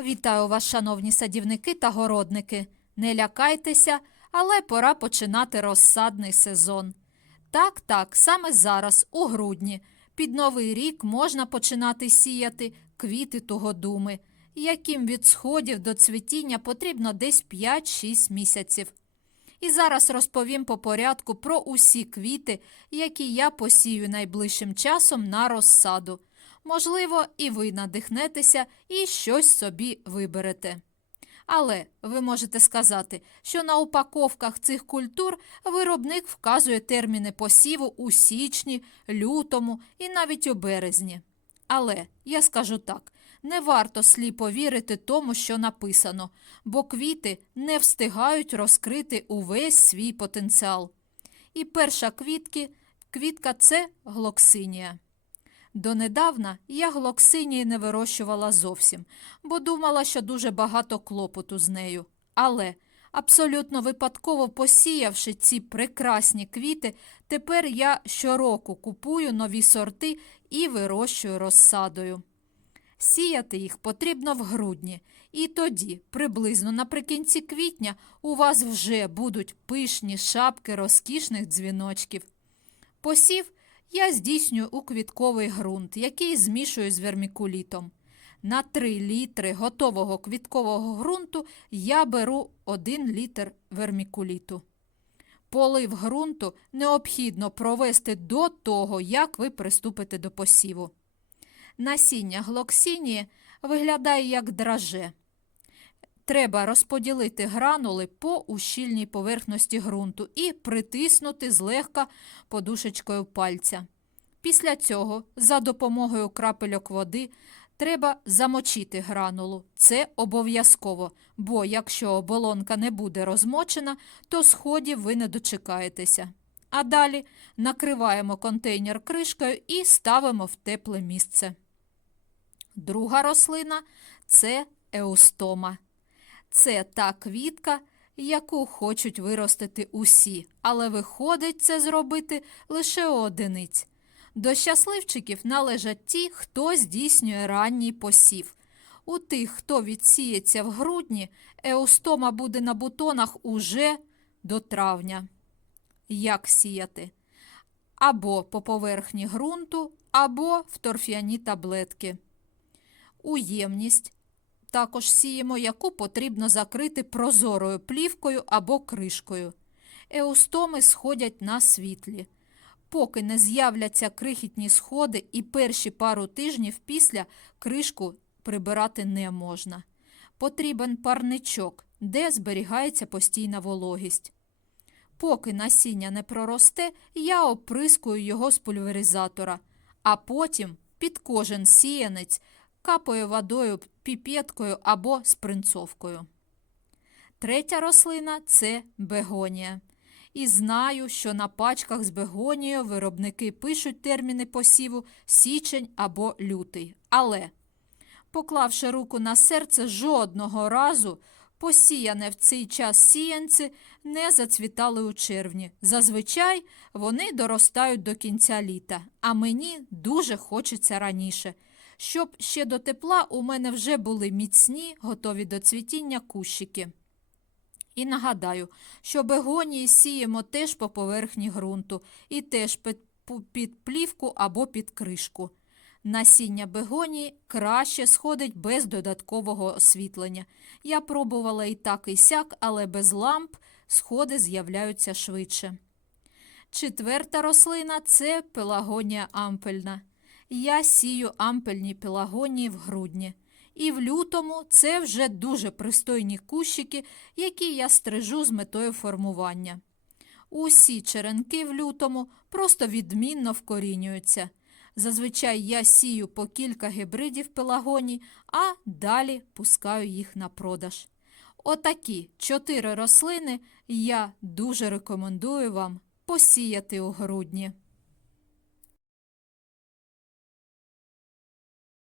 Вітаю вас, шановні садівники та городники. Не лякайтеся, але пора починати розсадний сезон. Так, так, саме зараз, у грудні, під новий рік можна починати сіяти квіти тугодуми, яким від сходів до цвітіння потрібно десь 5-6 місяців. І зараз розповім по порядку про усі квіти, які я посію найближчим часом на розсаду. Можливо, і ви надихнетеся і щось собі виберете. Але ви можете сказати, що на упаковках цих культур виробник вказує терміни посіву у січні, лютому і навіть у березні. Але я скажу так: не варто сліпо вірити тому, що написано, бо квіти не встигають розкрити увесь свій потенціал. І перша квітки, квітка це глоксинія. Донедавна я глоксинії не вирощувала зовсім, бо думала, що дуже багато клопоту з нею. Але, абсолютно випадково посіявши ці прекрасні квіти, тепер я щороку купую нові сорти і вирощую розсадою. Сіяти їх потрібно в грудні, і тоді, приблизно наприкінці квітня, у вас вже будуть пишні шапки розкішних дзвіночків. Посів я здійснюю у квітковий ґрунт, який змішую з вермікулітом. На 3 літри готового квіткового ґрунту я беру 1 літр вермікуліту. Полив ґрунту необхідно провести до того, як ви приступите до посіву. Насіння глоксинії виглядає як драже. Треба розподілити гранули по ущільній поверхності ґрунту і притиснути злегка подушечкою пальця. Після цього, за допомогою крапельок води, треба замочити гранулу. Це обов'язково, бо якщо оболонка не буде розмочена, то сходів ви не дочекаєтеся. А далі накриваємо контейнер кришкою і ставимо в тепле місце. Друга рослина це еустома. Це та квітка, яку хочуть виростити усі, але виходить це зробити лише одиниць. До щасливчиків належать ті, хто здійснює ранній посів. У тих, хто відсіється в грудні, еустома буде на бутонах уже до травня. Як сіяти? Або по поверхні ґрунту, або в торф'яні таблетки. Уємність також сіємо, яку потрібно закрити прозорою плівкою або кришкою. Еустоми сходять на світлі. Поки не з'являться крихітні сходи і перші пару тижнів після кришку прибирати не можна. Потрібен парничок, де зберігається постійна вологість. Поки насіння не проросте, я оприскую його з пульверизатора, а потім під кожен сіянець капаю водою піпеткою або спринцовкою. Третя рослина це бегонія. І знаю, що на пачках з бегонією виробники пишуть терміни посіву січень або лютий. Але, поклавши руку на серце, жодного разу посіяне в цей час сіянці не зацвітали у червні. Зазвичай вони доростають до кінця літа, а мені дуже хочеться раніше щоб ще до тепла у мене вже були міцні, готові до цвітіння кущики. І нагадаю, що бегонії сіємо теж по поверхні ґрунту і теж під, плівку або під кришку. Насіння бегонії краще сходить без додаткового освітлення. Я пробувала і так, і сяк, але без ламп сходи з'являються швидше. Четверта рослина це пелагонія ампельна я сію ампельні пелагонії в грудні. І в лютому це вже дуже пристойні кущики, які я стрижу з метою формування. Усі черенки в лютому просто відмінно вкорінюються. Зазвичай я сію по кілька гібридів пелагоній, а далі пускаю їх на продаж. Отакі чотири рослини я дуже рекомендую вам посіяти у грудні.